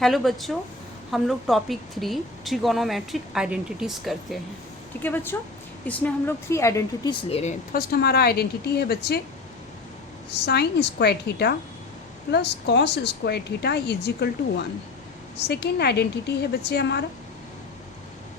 Hello बच्चों, हम लोग टॉपिक 3 ट्रिगोनोमेट्रिक आइडेंटिटीज़ करते हैं। ठीक है बच्चों, इसमें हम लोग 3 आइडेंटिटीज़ ले रहे हैं। फर्स्ट हमारा आइडेंटिटी है बच्चे sine square theta plus cos square theta is equal to 1। Second identity है बच्चे हमारा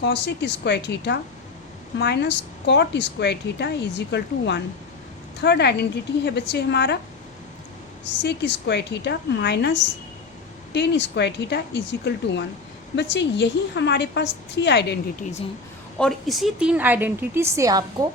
cosec square theta minus cot square theta is equal to 1। Third identity है बच्चे हमारा sec square theta minus tan square theta is equal to 1। बच्चे यही हमारे पास 3 identities हैं और इसी 3 आइडेंटिटीज से आपको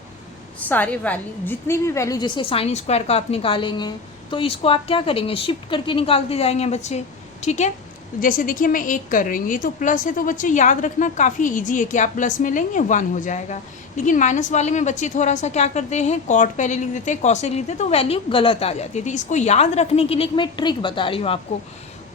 सारे वैल्यू, जितनी भी वैल्यू, जैसे साइन स्क्वायर का आप निकालेंगे तो इसको आप क्या करेंगे, शिफ्ट करके निकालते जाएंगे बच्चे। ठीक है, जैसे देखिए मैं 1 कर रही हूँ, ये तो प्लस है, तो बच्चे याद रखना काफ़ी ईजी है कि आप प्लस में लेंगे 1 हो जाएगा। लेकिन माइनस वाले में बच्चे थोड़ा सा क्या करते हैं, कॉट पहले लिख देते हैं, कॉसेक लिखते हैं, तो वैल्यू गलत आ जाती है। तो इसको याद रखने के लिए मैं ट्रिक बता रही हूँ आपको।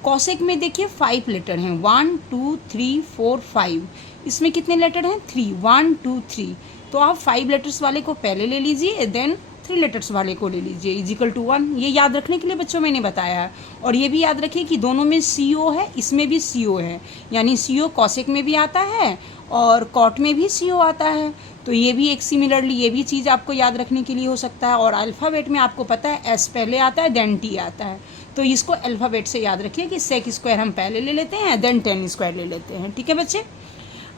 कॉसेक में देखिए 5 लेटर हैं, 1 2 3 4 5। इसमें कितने लेटर हैं, 3, 1 2 3। तो आप 5 लेटर्स वाले को पहले ले लीजिए, देन 3 लेटर्स वाले को ले लीजिए, इजिकल टू 1। ये याद रखने के लिए बच्चों मैंने बताया है। और ये भी याद रखिए कि दोनों में CO है, इसमें भी CO है, यानी CO कॉसेक में भी आता है और कॉट में भी CO आता है। तो ये भी एक सिमिलरली ये भी चीज़ आपको याद रखने के लिए हो सकता है। और अल्फ़ाबेट में आपको पता है S पहले आता है, देन T आता है। तो इसको अल्फ़ाबेट से याद रखिए कि सेक स्क्वायर हम पहले ले लेते हैं, देन टेन स्क्वायर ले लेते हैं। ठीक है बच्चे,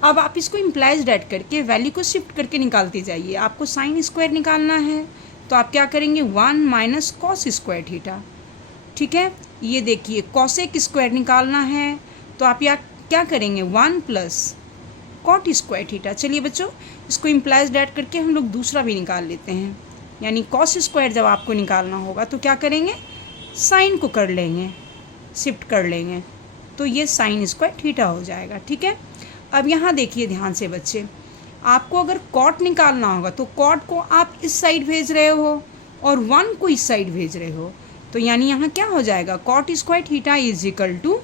अब आप इसको इम्प्लाइज ऐड करके वैल्यू को शिफ्ट करके निकालते जाइए। आपको साइन स्क्वायर निकालना है तो आप क्या करेंगे, 1 माइनस कॉस स्क्वायर थीटा। ठीक है, ये देखिए कॉसेक स्क्वायर निकालना है तो आप क्या करेंगे, 1 प्लस कॉट स्क्वायर थीटा। चलिए बच्चों, इसको इम्प्लाइज ऐड करके हम लोग दूसरा भी निकाल लेते हैं। यानी कॉस स्क्वायर जब आपको निकालना होगा तो क्या करेंगे, साइन को कर लेंगे, शिफ्ट कर लेंगे, तो ये साइन स्क्वायर थीटा हो जाएगा। ठीक है, अब यहाँ देखिए ध्यान से बच्चे, आपको अगर कॉट निकालना होगा तो कॉट को आप इस साइड भेज रहे हो और 1 को इस साइड भेज रहे हो, तो यानी यहाँ क्या हो जाएगा, cot square theta is equal to,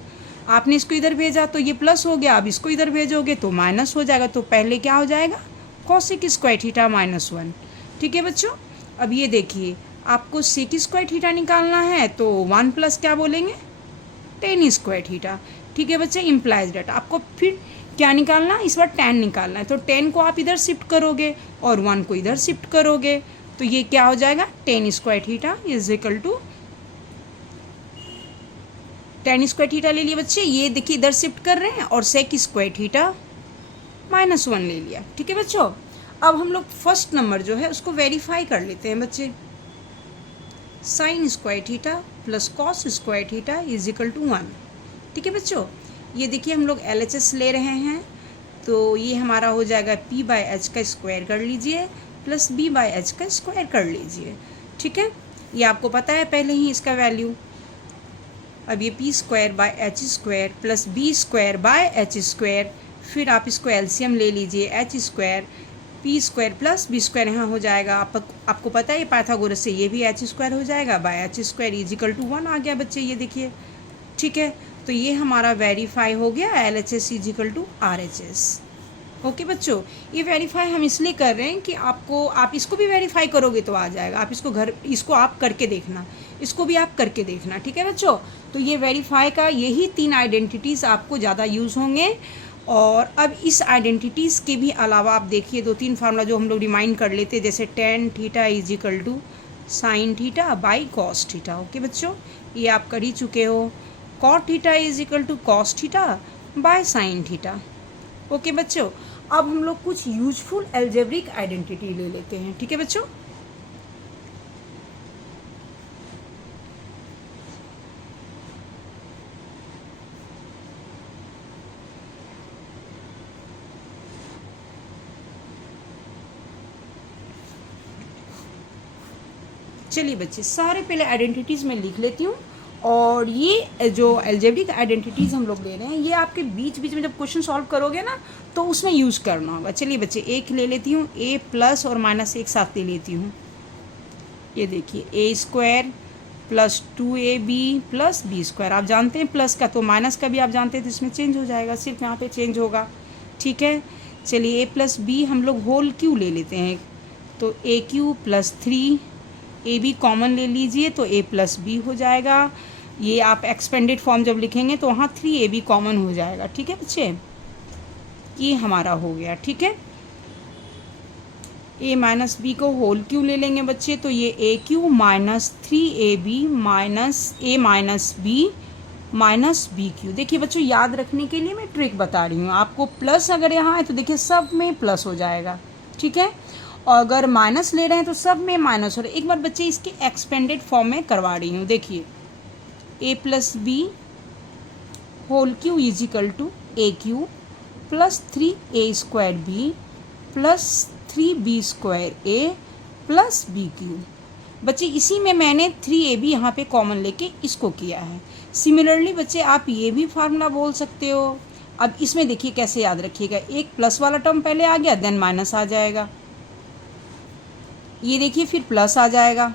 आपने इसको इधर भेजा तो ये प्लस हो गया, अब इसको इधर भेजोगे तो माइनस हो जाएगा। तो पहले क्या हो जाएगा, कॉसेक स्क्वायर थीटा माइनस 1। ठीक है बच्चों, अब ये देखिए आपको सेक स्क्वायर थीटा निकालना है तो 1 प्लस क्या बोलेंगे, टेन स्क्वायर थीटा। ठीक है बच्चे, इम्प्लाइज डेट आपको फिर क्या निकालना, इस बार 10 निकालना है। तो 10 को आप इधर शिफ्ट करोगे और 1 को इधर शिफ्ट करोगे, तो ये क्या हो जाएगा, tan square theta is equal to, tan square theta ले लिए बच्चे। ये देखिए इधर शिफ्ट कर रहे हैं और सेक स्क्वायर थीटा माइनस 1 ले लिया। ठीक है बच्चों, अब हम लोग फर्स्ट नंबर जो है उसको वेरीफाई कर लेते हैं बच्चे। Sine square theta plus cos square theta is equal to 1। ठीक है बच्चों, ये देखिए हम लोग LHS ले रहे हैं तो ये हमारा हो जाएगा P/H का स्क्वायर कर लीजिए प्लस B/H का स्क्वायर कर लीजिए। ठीक है, ये आपको पता है पहले ही इसका वैल्यू। अब ये P²/H² प्लस B²/H², फिर आप इसको LCM ले लीजिए, H² P² प्लस B² यहाँ हो जाएगा। आपको पता है ये पाइथागोरस से ये भी H² हो जाएगा, H² इज इक्वल टू 1 आ गया बच्चे, ये देखिए। ठीक है, तो ये हमारा वेरीफाई हो गया, LHS is equal to RHS। Okay बच्चों, ये वेरीफाई हम इसलिए कर रहे हैं कि आप इसको भी वेरीफाई करोगे तो आ जाएगा। आप इसको आप करके देखना, इसको भी आप करके देखना। ठीक है बच्चों, तो ये वेरीफाई का यही 3 आइडेंटिटीज़ आपको ज़्यादा यूज़ होंगे। और अब इस आइडेंटिटीज़ के भी अलावा आप देखिए 2-3 फार्मूला जो हम लोग रिमाइंड कर लेते हैं, जैसे tan theta is equal to sine theta by cos theta. Okay बच्चों, ये आप कर ही चुके हो। Cot theta is equal to cos theta by sine theta. Okay बच्चों, अब हम लोग कुछ यूजफुल एल्जेब्रिक आइडेंटिटी ले लेते हैं। ठीक है बच्चों, चलिए बच्चे सारे पहले आइडेंटिटीज़ मैं लिख लेती हूँ। और ये जो एल्जेब्रिक आइडेंटिटीज़ हम लोग ले रहे हैं ये आपके बीच बीच में जब क्वेश्चन सॉल्व करोगे ना तो उसमें यूज़ करना होगा। चलिए बच्चे एक ले लेती हूँ, a प्लस और माइनस एक साथ ले लेती हूँ। ये देखिए A² plus 2AB plus B²। आप जानते हैं प्लस का, तो माइनस का भी आप जानते हैं, तो इसमें चेंज हो जाएगा, सिर्फ यहाँ पे चेंज होगा। ठीक है, चलिए A प्लस B हम लोग होल क्यू ले लेते हैं, तो AQ प्लस 3, AB कॉमन ले लीजिए तो A प्लस B हो जाएगा। ये आप एक्सपेंडेड फॉर्म जब लिखेंगे तो वहाँ 3ab कॉमन हो जाएगा। ठीक है बच्चे, ये हमारा हो गया। ठीक है, a माइनस बी को होल क्यू ले लेंगे बच्चे, तो ये a cube minus 3ab minus a minus b minus B cube. देखिए बच्चों, याद रखने के लिए मैं ट्रिक बता रही हूँ आपको। प्लस अगर यहाँ है तो देखिए सब में प्लस हो जाएगा। ठीक है, और अगर माइनस ले रहे हैं तो सब में माइनस हो रहा है। एक बार बच्चे इसके एक्सपेंडेड फॉर्म में करवा रही हूँ। देखिए a plus B whole cube is equal to A cube plus 3a square B plus 3b square A plus B cube. बच्चे इसी में मैंने 3ab यहाँ पे कॉमन लेके इसको किया है। सिमिलरली बच्चे आप ये भी फार्मूला बोल सकते हो। अब इसमें देखिए कैसे याद रखिएगा, एक प्लस वाला टर्म पहले आ गया, देन माइनस आ जाएगा। ये देखिए फिर प्लस आ जाएगा,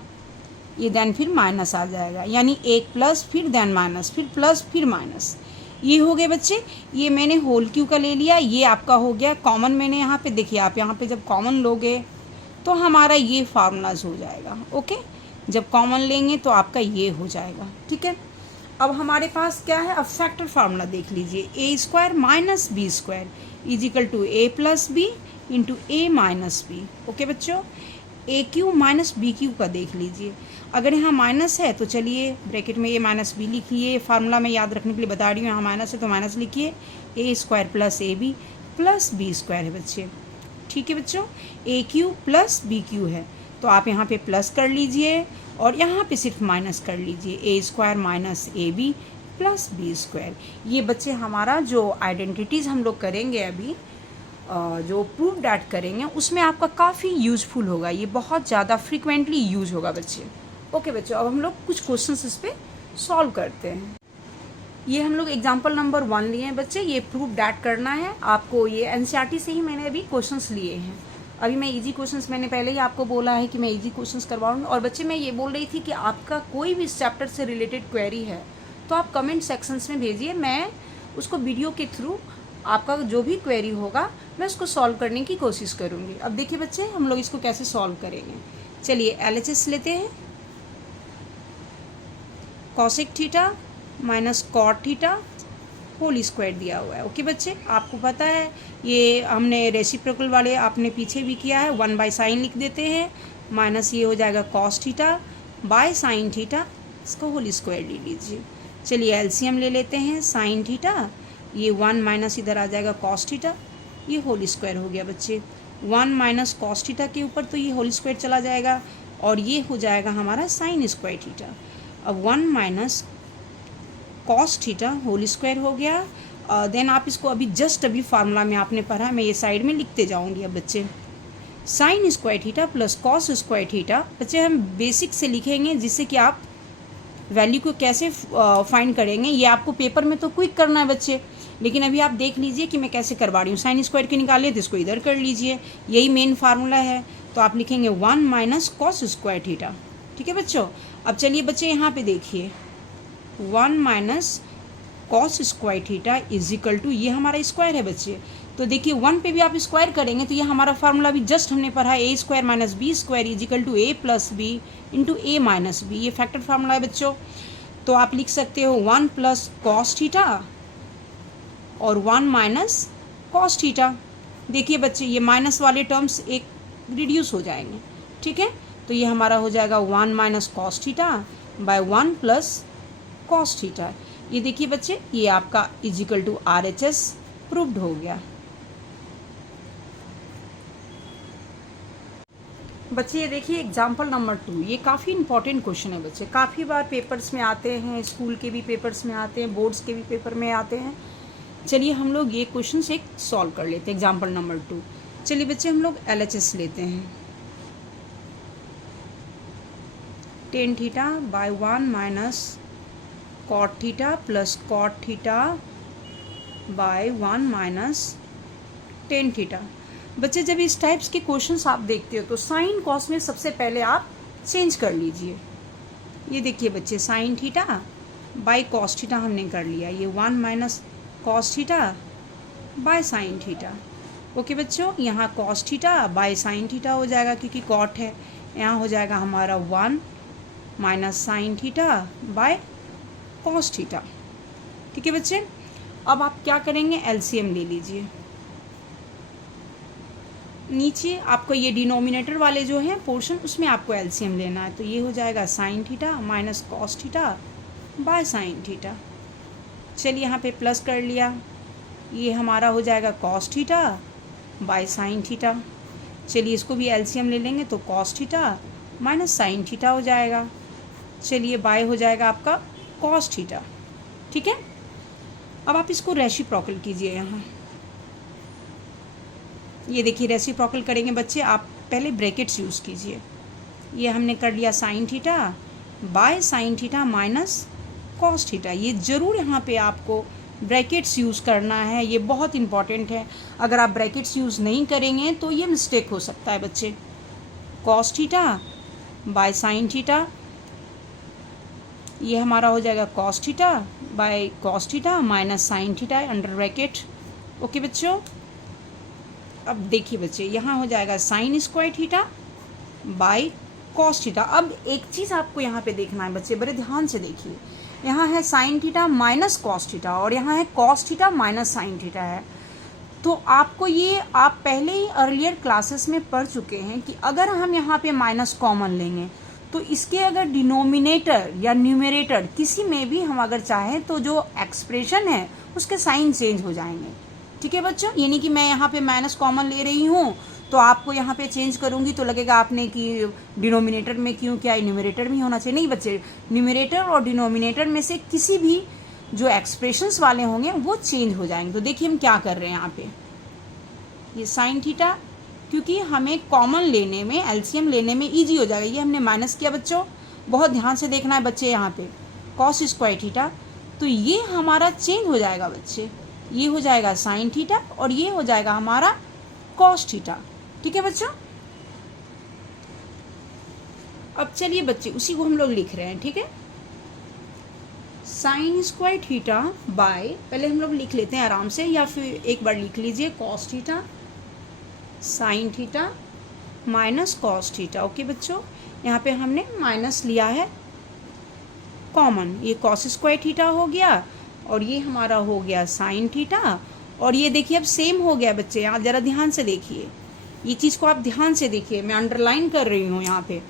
ये देन फिर माइनस आ जाएगा, यानी एक प्लस फिर देन माइनस फिर प्लस फिर माइनस। ये हो गए बच्चे, ये मैंने होल क्यू का ले लिया, ये आपका हो गया कॉमन। मैंने यहाँ पे देखिए, आप यहाँ पे जब कॉमन लोगे तो हमारा ये फार्मूलाज हो जाएगा। ओके, जब कॉमन लेंगे तो आपका ये हो जाएगा। ठीक है, अब हमारे पास क्या है, अब फैक्टर फार्मूला देख लीजिए। A square minus b square is equal to a plus b into a minus b. Okay बच्चों, a cube minus B cube का देख लीजिए। अगर यहाँ माइनस है तो चलिए ब्रैकेट में ए माइनस बी लिखिए। फार्मूला में याद रखने के लिए बता रही हूँ, यहाँ माइनस है तो माइनस लिखिए। A square plus A B plus B square है बच्चे। ठीक है बच्चों, a cube plus B cube है तो आप यहाँ पे प्लस कर लीजिए और यहाँ पे सिर्फ माइनस कर लीजिए। A square minus a B plus B square. ये बच्चे हमारा जो आइडेंटिटीज़ हम लोग करेंगे अभी, जो प्रूफ डैट करेंगे, उसमें आपका काफ़ी यूज़फुल होगा। ये बहुत ज़्यादा फ्रिक्वेंटली यूज होगा बच्चे। ओके बच्चों, अब हम लोग कुछ क्वेश्चंस इस पर सॉल्व करते हैं। ये हम लोग एग्जाम्पल नंबर 1 लिए हैं बच्चे। ये प्रूफ डैट करना है आपको। ये एनसीईआरटी से ही मैंने अभी क्वेश्चंस लिए हैं। अभी मैं इजी क्वेश्चंस, मैंने पहले ही आपको बोला है कि मैं इजी क्वेश्चंस करवाऊंगी। और बच्चे मैं ये बोल रही थी कि आपका कोई भी इस चैप्टर से रिलेटेड क्वेरी है तो आप कमेंट सेक्शंस में भेजिए, मैं उसको वीडियो के थ्रू आपका जो भी क्वेरी होगा मैं उसको सॉल्व करने की कोशिश करूँगी। अब देखिए बच्चे, हम लोग इसको कैसे सॉल्व करेंगे। चलिए LHS लेते हैं। Cosec theta minus cot theta whole square दिया हुआ है। ओके बच्चे, आपको पता है ये हमने रेसिप्रोकल वाले आपने पीछे भी किया है। 1 बाई साइन लिख देते हैं, माइनस ये हो जाएगा cos theta by sine theta, इसका होल स्क्वायर ले लीजिए। चलिए एलसीएम ले लेते हैं। साइन थीटा, ये 1 माइनस इधर आ जाएगा कॉस थीटा, ये होल स्क्वायर हो गया बच्चे। 1 माइनस कॉस थीटा के ऊपर तो ये होल स्क्वायर चला जाएगा और ये हो जाएगा हमारा साइन स्क्वायर थीटा। अब 1 minus cos theta whole square हो गया। देन आप इसको अभी फार्मूला में आपने पढ़ा, मैं ये साइड में लिखते जाऊंगी। अब बच्चे sine square theta plus cos square theta, बच्चे हम बेसिक से लिखेंगे जिससे कि आप वैल्यू को कैसे फाइंड करेंगे। ये आपको पेपर में तो क्विक करना है बच्चे, लेकिन अभी आप देख लीजिए कि मैं कैसे करवा रही हूँ। साइन स्क्वायर के निकालिए तो इसको इधर कर लीजिए, यही मेन फार्मूला है। तो आप लिखेंगे 1 माइनस कॉस स्क्वायर थीटा। ठीक है बच्चों, अब चलिए बच्चे यहाँ पे देखिए 1 minus cos square theta is equal to, ये हमारा स्क्वायर है बच्चे। तो देखिए 1 पे भी आप स्क्वायर करेंगे तो ये हमारा फार्मूला भी जस्ट हमने पढ़ा, a square minus b square is equal to a plus b into a minus b. ये फैक्टर फार्मूला है बच्चों। तो आप लिख सकते हो 1 प्लस कॉस थीटा और 1 माइनस कॉस थीटा। देखिए बच्चे ये माइनस वाले टर्म्स एक रिड्यूस हो जाएंगे। ठीक है, तो ये हमारा हो जाएगा 1 minus cos theta by 1 plus cos theta. ये देखिए बच्चे, ये आपका इजिकल टू RHS प्रूव्ड हो गया। बच्चे ये देखिए एग्जाम्पल नंबर 2, ये काफ़ी इंपॉर्टेंट क्वेश्चन है बच्चे। काफ़ी बार पेपर्स में आते हैं, स्कूल के भी पेपर्स में आते हैं, बोर्ड्स के भी पेपर में आते हैं। चलिए हम लोग ये क्वेश्चन एक सॉल्व कर लेते हैं। एग्जाम्पल नंबर 2, चलिए बच्चे हम लोग LHS लेते हैं। Tan theta by 1 minus cot theta plus cot theta by 1 minus tan theta. बच्चे जब इस टाइप्स के क्वेश्चंस आप देखते हो तो साइन कॉस में सबसे पहले आप चेंज कर लीजिए। ये देखिए बच्चे, sine theta by cos theta हमने कर लिया, ये 1 minus cos theta by sine theta. Okay बच्चों, यहाँ cos theta by sine theta हो जाएगा क्योंकि कॉट है। यहाँ हो जाएगा हमारा 1 minus sine theta by cos theta. ठीक है बच्चे, अब आप क्या करेंगे, एलसीएम ले लीजिए। नीचे आपको ये डिनोमिनेटर वाले जो हैं पोर्शन, उसमें आपको एलसीएम लेना है। तो ये हो जाएगा sine theta minus cos theta by sine theta. चलिए यहाँ पे प्लस कर लिया, ये हमारा हो जाएगा cos theta by sine theta. चलिए इसको भी एलसीएम ले लेंगे तो cos theta minus sine theta हो जाएगा। चलिए बाय हो जाएगा आपका कॉस थीटा। ठीक है, अब आप इसको रेसिप्रोकल कीजिए। यहाँ ये देखिए रेसिप्रोकल करेंगे बच्चे, आप पहले ब्रैकेट्स यूज़ कीजिए। ये हमने कर लिया sine theta by sine theta minus cos theta. ये ज़रूर यहाँ पे आपको ब्रैकेट्स यूज़ करना है, ये बहुत इंपॉर्टेंट है। अगर आप ब्रैकेट्स यूज़ नहीं करेंगे तो ये मिस्टेक हो सकता है बच्चे। Cos theta by sine theta, ये हमारा हो जाएगा cos theta by cos theta minus sine theta under bracket. Okay बच्चों, अब देखिए बच्चे यहाँ हो जाएगा sign square theta by cos theta. अब एक चीज़ आपको यहाँ पे देखना है बच्चे, बड़े ध्यान से देखिए। यहाँ है sine theta minus cos theta और यहाँ है cos theta minus sine theta है। तो आपको ये आप पहले ही अर्लियर क्लासेस में पढ़ चुके हैं कि अगर हम यहाँ पे माइनस कॉमन लेंगे तो इसके अगर डिनोमिनेटर या न्यूमरेटर किसी में भी हम अगर चाहें तो जो एक्सप्रेशन है उसके साइन चेंज हो जाएंगे। ठीक है बच्चों, यानी कि मैं यहाँ पे माइनस कॉमन ले रही हूँ तो आपको यहाँ पे चेंज करूँगी तो लगेगा आपने कि डिनोमिनेटर में क्यों, क्या न्यूमरेटर में होना चाहिए? नहीं बच्चे, न्यूमरेटर और डिनोमिनेटर में से किसी भी जो एक्सप्रेशंस वाले होंगे वो चेंज हो जाएंगे। तो देखिए हम क्या कर रहे हैं यहाँ पे, ये साइन थीटा, क्योंकि हमें कॉमन लेने में, एलसीएम लेने में ईजी हो जाएगा। ये हमने माइनस किया बच्चों, बहुत ध्यान से देखना है बच्चे यहाँ पे, कॉस स्क्वायर थीटा, तो ये हमारा चेंज हो जाएगा बच्चे, ये हो जाएगा साइन थीटा और ये हो जाएगा हमारा कॉस थीटा। ठीक है बच्चों, अब चलिए बच्चे उसी को हम लोग लिख रहे हैं। ठीक है, साइन स्क्वायर थीटा बाय, पहले हम लोग लिख लेते हैं आराम से, या फिर एक बार लिख लीजिए, cos theta sine theta minus cos theta. Okay बच्चों, यहाँ पे हमने माइनस लिया है कॉमन, ये कॉस स्क्वायर थीटा हो गया और ये हमारा हो गया साइन थीटा। और ये देखिए अब सेम हो गया बच्चे, यहाँ ज़रा ध्यान से देखिए, ये चीज़ को आप ध्यान से देखिए, मैं अंडरलाइन कर रही हूँ यहाँ पे।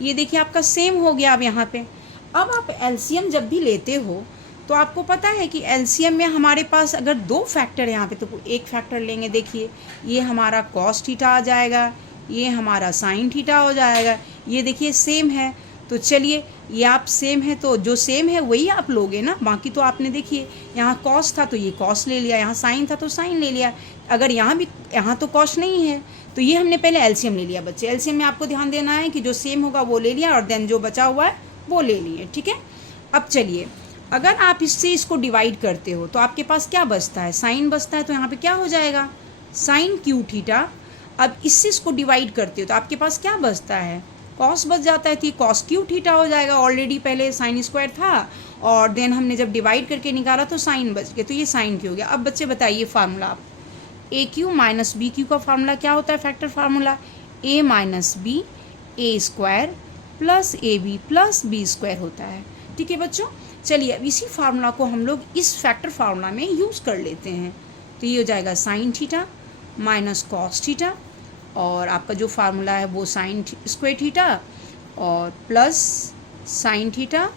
ये देखिए आपका सेम हो गया अब यहाँ पे। अब आप एलसीएम जब भी लेते हो तो आपको पता है कि एलसीएम में हमारे पास अगर दो फैक्टर यहाँ पे तो एक फैक्टर लेंगे। देखिए ये हमारा कॉस थीटा आ जाएगा, ये हमारा साइन थीटा हो जाएगा। ये देखिए सेम है, तो चलिए ये आप सेम है तो जो सेम है वही आप लोगे ना। बाकी तो आपने देखिए यहाँ कॉस था तो ये कॉस ले लिया, यहाँ साइन था तो साइन ले लिया। अगर यहाँ भी, यहाँ तो कॉस नहीं है तो ये हमने पहले एलसीएम ले लिया बच्चे। एलसीएम में आपको ध्यान देना है कि जो सेम होगा वो ले लिया और देन जो बचा हुआ है वो ले लिए। ठीक है, अब चलिए अगर आप इससे इसको डिवाइड करते हो तो आपके पास क्या बचता है, साइन बचता है। तो यहाँ पे क्या हो जाएगा, साइन क्यू थीटा। अब इससे इसको डिवाइड करते हो तो आपके पास क्या बचता है, कॉस बच जाता है, तो कॉस क्यू थीटा हो जाएगा। ऑलरेडी पहले साइन स्क्वायर था और देन हमने जब डिवाइड करके निकाला तो साइन बच गया, तो ये साइन क्यू हो गया। अब बच्चे बताइए फार्मूला आप, A cube minus B cube का फार्मूला क्या होता है, factor formula, A minus B A square plus A B plus B square होता है। ठीक है बच्चों, चलिए अब इसी फार्मूला को हम लोग इस फैक्टर फार्मूला में यूज़ कर लेते हैं। तो ये हो जाएगा sine theta minus cos theta और आपका जो फार्मूला है वो साइन स्क्वायर थीटा और plus sine theta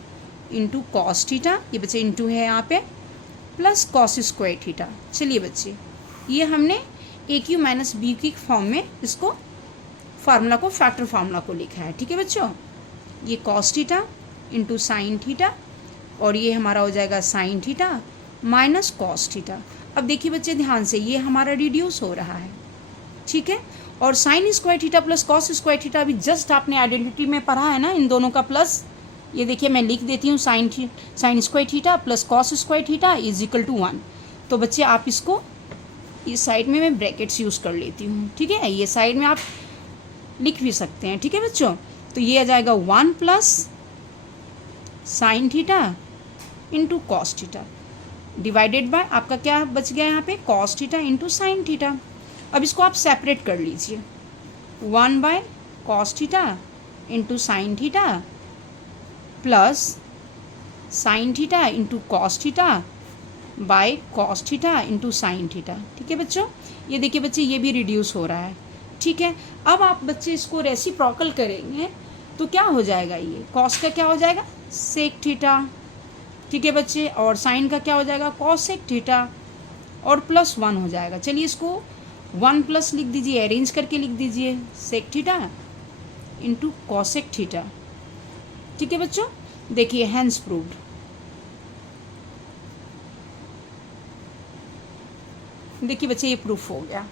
into cos theta, ये बच्चे इंटू है यहाँ पे, प्लस कॉस स्क्वायर थीटा। चलिए बच्चे ये हमने ए क्यू माइनस बी की फॉर्म में इसको फार्मूला को, फैक्टर फार्मूला को लिखा है। ठीक है बच्चों, ये cos theta into sine theta और ये हमारा हो जाएगा sine theta minus cos theta. अब देखिए बच्चे ध्यान से, ये हमारा रिड्यूस हो रहा है। ठीक है, और sign square theta plus cos square theta अभी जस्ट आपने आइडेंटिटी में पढ़ा है ना, इन दोनों का प्लस। ये देखिए मैं लिख देती हूँ, sine square theta plus cos square theta is equal to 1। तो बच्चे आप इसको इस साइड में मैं ब्रैकेट्स यूज़ कर लेती हूँ। ठीक है, ये साइड में आप लिख भी सकते हैं। ठीक है बच्चों, तो ये आ जाएगा 1 plus sine theta into cos theta divided by आपका क्या बच गया यहाँ पे, cos theta into sine theta. अब इसको आप सेपरेट कर लीजिए, 1 by cos theta into sine theta plus sine theta into cos theta by cos theta into sine theta. ठीक है बच्चों, ये देखिए बच्चे ये भी रिड्यूस हो रहा है। ठीक है, अब आप बच्चे इसको रेसिप्रोकल करेंगे तो क्या हो जाएगा, ये कॉस का क्या हो जाएगा, सेक थीटा। ठीक है बच्चे, और साइन का क्या हो जाएगा, कॉसेक थीटा, और प्लस 1 हो जाएगा। चलिए इसको 1 प्लस लिख दीजिए, अरेंज करके लिख दीजिए, sec theta into cosec theta. ठीक है बच्चों, देखिए हैंस प्रूव्ड। देखिए बच्चे ये प्रूफ हो गया।